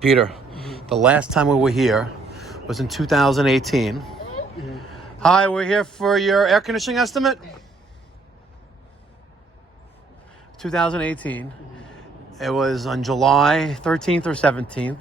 Peter, the last time we were here was in 2018. Hi, we're here for your air conditioning estimate. 2018. It was on July 13th or 17th,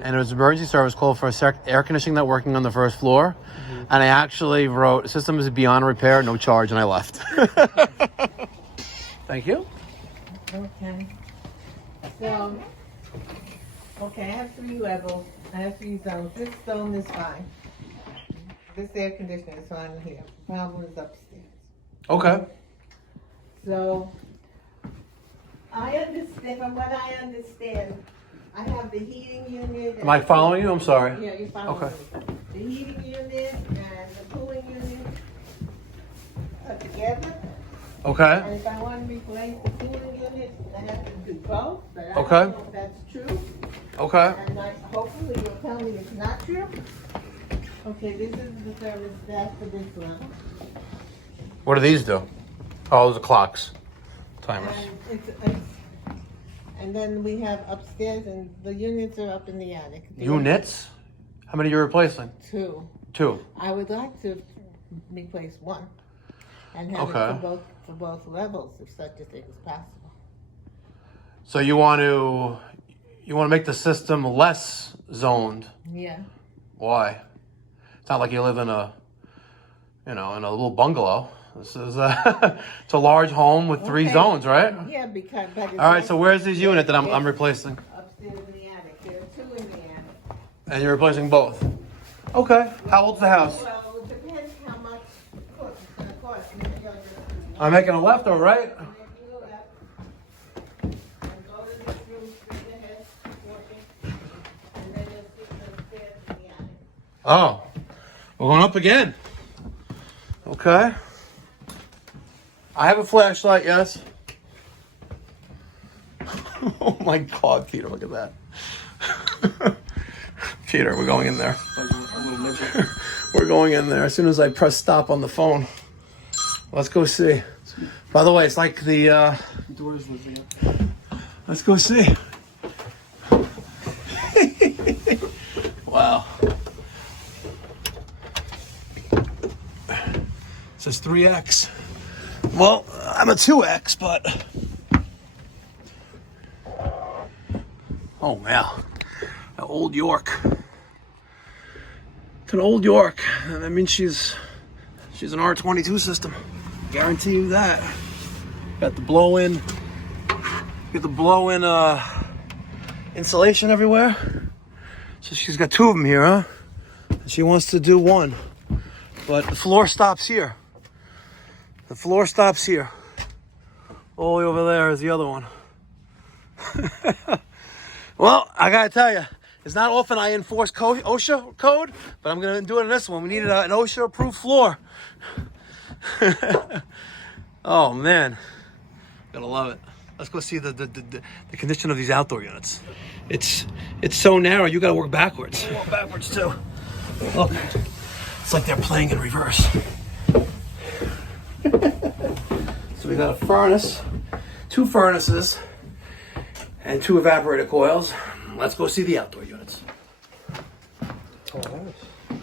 and it was an emergency service call for air conditioning not working on the first floor. And I actually wrote, system is beyond repair, no charge, and I left. Thank you. Okay. So, I have 3 levels. I have 3 zones. This zone is fine. This air conditioner is fine here. The problem is upstairs. Okay. So, I understand, from what I understand, I have the heating unit. Am I following you? I'm sorry. Yeah, you're following Okay. me. The heating unit and the cooling unit are together. Okay. And if I want to replace the cooling unit, I have to do both. But I Okay. don't know if that's true. Okay. And hopefully you'll tell me it's not true. Okay, this is the service that's for this level. What do these do? Oh, those are clocks. Timers. And and then we have upstairs, and the units are up in the attic. Units? How many are you replacing? 2. 2. I would like to replace 1 and have Okay. it for both levels, if such a thing is possible. So you want to make the system less zoned. Yeah. Why? It's not like you live in a little bungalow. This is it's a large home with 3 zones, right? Yeah, because. But it's All right. So where's this unit that I'm Yeah. replacing? Upstairs in the attic. There are 2 in the attic. And you're replacing both. Okay. How old's the house? Well, it depends how much it's going to cost. I'm making a left or right? And if you go left and go to this room straight ahead, walking, and then you'll see the stairs in the attic. Oh, we're going up again. Okay. I have a flashlight, yes. Oh my God, Peter, look at that. Peter, we're going in there. We're going in there as soon as I press stop on the phone. Let's go see. By the way, it's like the doors was there. let's go see. Wow. It says 3X. Well, I'm a 2X, but oh wow, an old York. It's an old York. That means she's an R22 system. Guarantee you that. Got the blow-in. Get the blow-in insulation everywhere. So she's got 2 of them here, huh? And she wants to do 1, but the floor stops here. The floor stops here. All the way over there is the other one. Well, I gotta tell you, it's not often I enforce OSHA code, but I'm gonna do it in this one. We needed an OSHA-approved floor. Oh man, gotta love it. Let's go see the condition of these outdoor units. It's so narrow. You gotta work backwards. Walk backwards too. Look, it's like they're playing in reverse. So we got a furnace, 2 furnaces, and 2 evaporator coils. Let's go see the outdoor units. Oh, nice.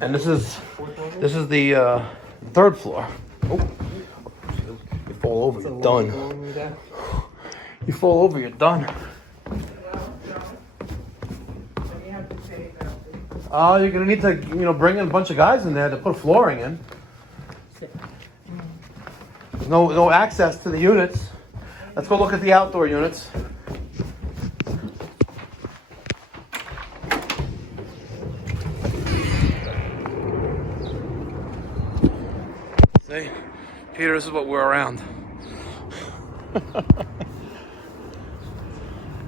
And this is the 3rd floor. Oh, you fall over, you're done. You fall over, you're done. Oh, you're gonna need to, bring in a bunch of guys in there to put flooring in. There's no access to the units. Let's go look at the outdoor units. See, Peter, this is what we're around.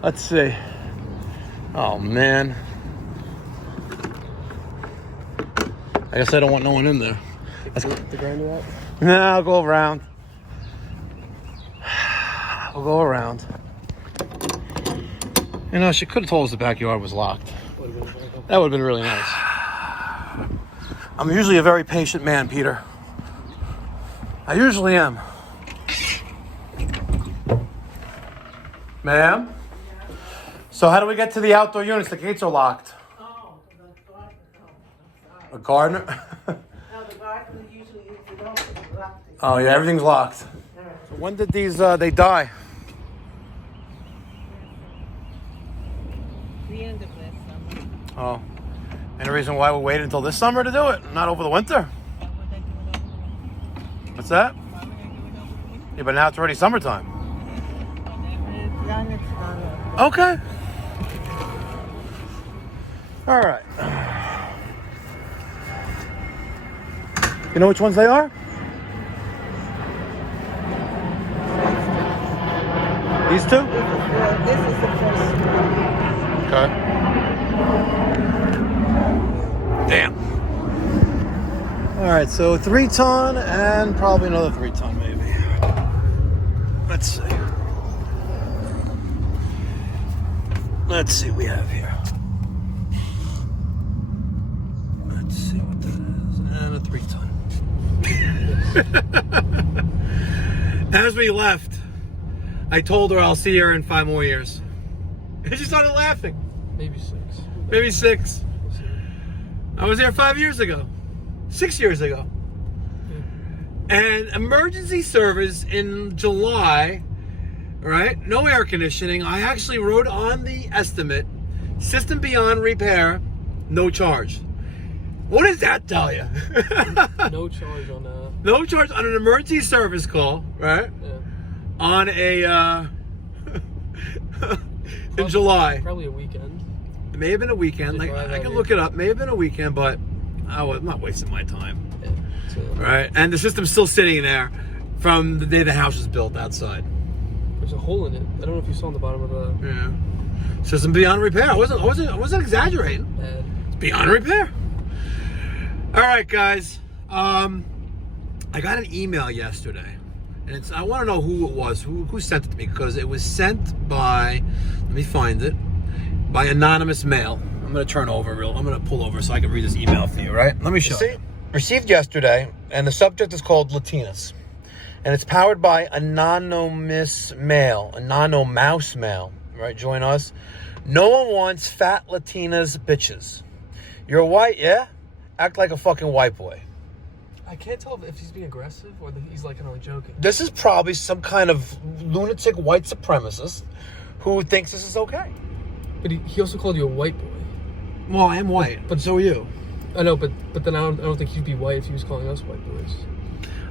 Let's see. Oh man. I guess I don't want no one in there. Let's go. The grinder out? No, I'll go around. We'll go around. She could have told us the backyard was locked. That would have been really nice. I'm usually a very patient man, Peter. I usually am. Ma'am? So how do we get to the outdoor units? The gates are locked. Oh, the gardener. Oh, I'm sorry. A gardener? No, the gardener usually is it open. It's locked. Oh yeah, everything's locked. All right. So when did these they die? The end of this summer. Oh. Any reason why we waited until this summer to do it? Not over the winter? Why would they do it over the winter? What's that? Why would they do it over the winter? Yeah, but now it's already summertime. Whenever it's done, it's done. Okay. All right. You know which ones they are? These two? This is the first one. Okay. Damn. All right, so 3 ton and probably another 3 ton maybe. Let's see. Let's see what we have here. Let's see what that is. And a 3 ton. As we left, I told her I'll see her in 5 more years. And she started laughing. Maybe 6. Maybe 6. We'll see. I was there 5 years ago. 6 years ago. And emergency service in July, right? No air conditioning. I actually wrote on the estimate, system beyond repair, no charge. What does that tell you? No charge on that. No charge on an emergency service call, right? Yeah. On a, in July. Probably a weekend. It may have been a weekend. Like, July, I can maybe. look it up. May have been a weekend, but I'm not wasting my time. Yeah. So, Right? And the system's still sitting there from the day the house was built outside. there's a hole in it. I don't know if you saw on the bottom of the Yeah. System beyond repair. I wasn't exaggerating. ad. It's beyond repair. All right, guys. I got an email yesterday, and I want to know who it was, who sent it to me, because it was sent by, let me find it, by anonymous mail. I'm gonna I'm gonna pull over so I can read this email for you, right? Let me show you. Received yesterday, and the subject is called Latinas, and it's powered by anonymous mail, anonymous mail, right? Join us. No one wants fat Latinas bitches. You're white, yeah? Act like a fucking white boy. I can't tell if he's being aggressive or that he's like kind of joking. This is probably some kind of lunatic white supremacist who thinks this is okay. But he also called you a white boy. Well, I am white, but so are you. I know, but then I don't think he'd be white if he was calling us white boys.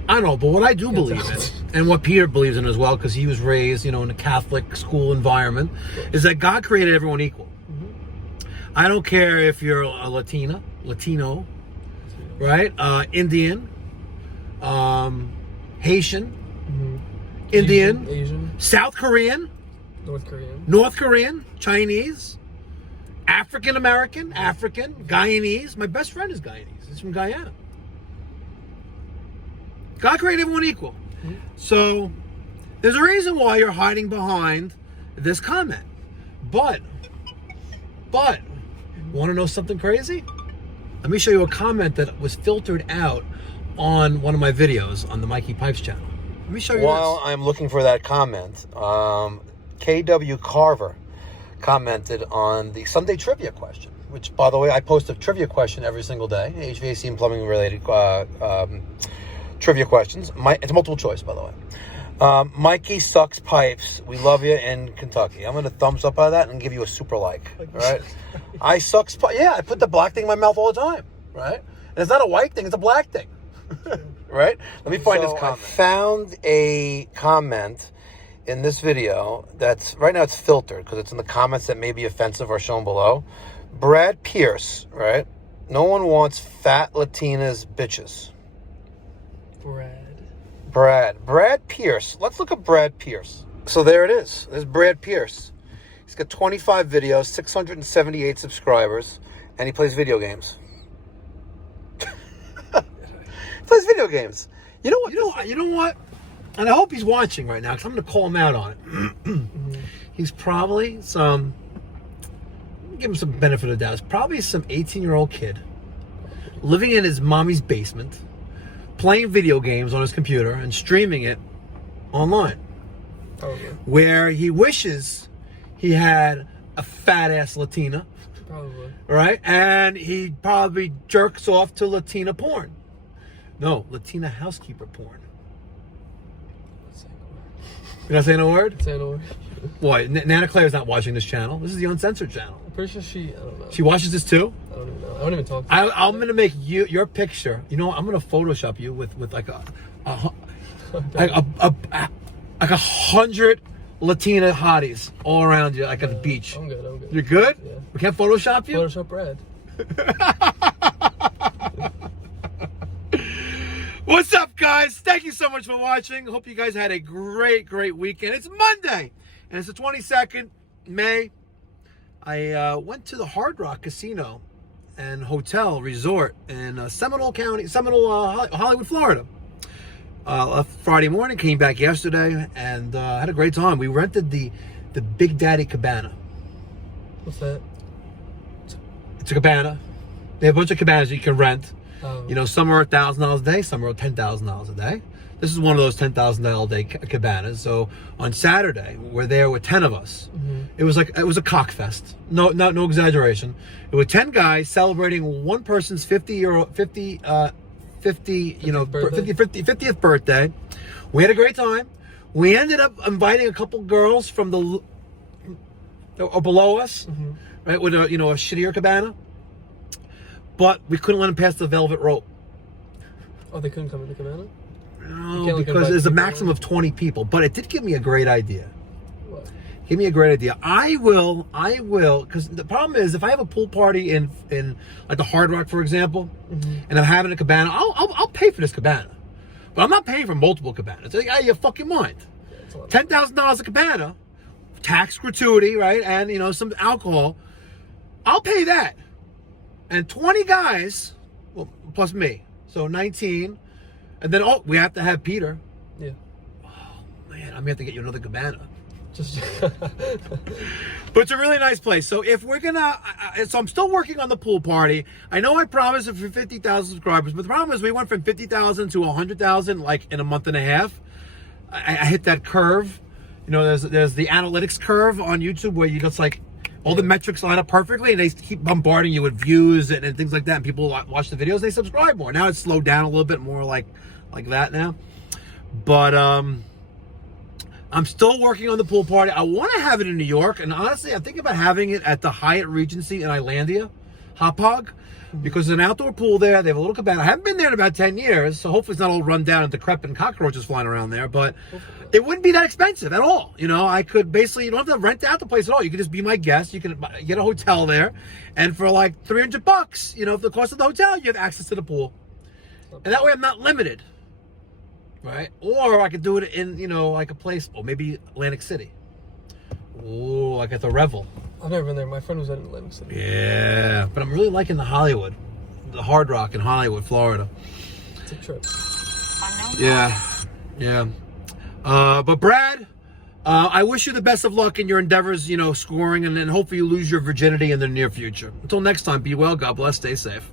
I know, but what I do believe tell. in, and what Peter believes in as well, because he was raised, in a Catholic school environment, is that God created everyone equal. Mm-hmm. I don't care if you're a Latino, right? Indian, Haitian, Mm-hmm. Indian, Asian, South Korean, North Korean. Chinese, African American, African, Guyanese. My best friend is Guyanese. He's from Guyana. God created everyone equal. Mm-hmm. So there's a reason why you're hiding behind this comment. But, want to know something crazy? Let me show you a comment that was filtered out on one of my videos on the Mikey Pipes channel. Let me show you While I'm looking for that comment, KW Carver commented on the Sunday trivia question, which, by the way, I post a trivia question every single day, HVAC and plumbing related trivia questions. It's multiple choice, by the way. Mikey sucks pipes. We love you in Kentucky. I'm going to thumbs up out of that and give you a super like. All right? I sucks pipes. Yeah, I put the black thing in my mouth all the time. Right? And it's not a white thing, it's a black thing. Right? Let me find this comment. I found a comment in this video that's, right now it's filtered because it's in the comments that may be offensive or shown below. Brad Pierce, right? No one wants fat Latinas bitches. Brad Pierce. Let's look at Brad Pierce. So there it is. There's Brad Pierce. He's got 25 videos, 678 subscribers, and he plays video games. He plays video games. You know what? You know what? And I hope he's watching right now because I'm going to call him out on it. Mm-hmm. He's probably give him some benefit of the doubt. It's probably some 18-year-old kid living in his mommy's basement, playing video games on his computer and streaming it online. Okay. Where he wishes he had a fat ass Latina, Probably. right? And he probably jerks off to Latina porn. No, Latina housekeeper porn. You're not saying a word? Say no word. Why? Nana Claire's not watching this channel. This is the Uncensored channel. I'm pretty sure I don't know. She watches this too? I don't even know. I don't even talk to her. I'm gonna make your picture. You know what? I'm gonna Photoshop you with like a 100 Latina hotties all around you, like at the beach. I'm good. You're good? Yeah. We can't Photoshop you? Photoshop red. What's up, guys? Thank you so much for watching. Hope you guys had a great weekend. It's Monday, and it's the 22nd May. I went to the Hard Rock Casino and Hotel Resort in Seminole, Hollywood, Florida. Left Friday morning, came back yesterday, and had a great time. We rented the Big Daddy Cabana. What's that? It's a cabana. They have a bunch of cabanas you can rent. Oh. Some are $1,000 a day, some are $10,000 a day. This is one of those $10,000 a day cabanas. So on Saturday, we're there with 10 of us. Mm-hmm. It was a cock fest. No exaggeration. It was 10 guys celebrating one person's 50th birthday. We had a great time. We ended up inviting a couple girls from or below us, Mm-hmm. right, with a shittier cabana. But we couldn't let them pass the velvet rope. Oh, they couldn't come in the cabana? No, because there's a maximum of 20 people. But it did give me a great idea. What? Give me a great idea. I will, because the problem is if I have a pool party in like the Hard Rock, for example, Mm-hmm. and I'm having a cabana, I'll pay for this cabana. But I'm not paying for multiple cabanas. Like, out of your fucking mind. Yeah, it's a lot. $10,000 a cabana, tax gratuity, right? And, some alcohol. I'll pay that. And 20 guys, well, plus me. So 19. And then, we have to have Peter. Yeah. Oh, man, I'm going to have to get you another cabana. Just. But it's a really nice place. So if we're going to, so I'm still working on the pool party. I know I promised it for 50,000 subscribers, but the problem is we went from 50,000 to 100,000 like in a month and a half. I hit that curve. There's the analytics curve on YouTube where you just like, all the metrics line up perfectly, and they keep bombarding you with views and things like that. And people watch the videos, they subscribe more. Now it's slowed down a little bit more like that now. But I'm still working on the pool party. I want to have it in New York, and honestly, I'm thinking about having it at the Hyatt Regency in Islandia, Hauppauge, because there's an outdoor pool there. They have a little cabana. I haven't been there in about 10 years, so hopefully it's not all run down and decrepit and cockroaches flying around there. But it wouldn't be that expensive at all. I could basically, you don't have to rent out the place at all. You can just be my guest. You can get a hotel there, and for like $300, for the cost of the hotel, you have access to the pool, and that way I'm not limited, right? Or I could do it in like a place, or maybe Atlantic City. Oh, like at the Revel. I've never been there. My friend was at Atlantic City. Yeah, but I'm really liking the Hard Rock in Hollywood, Florida. It's a trip. Yeah. But Brad, I wish you the best of luck in your endeavors, scoring, and then hopefully you lose your virginity in the near future. Until next time, be well, God bless, stay safe.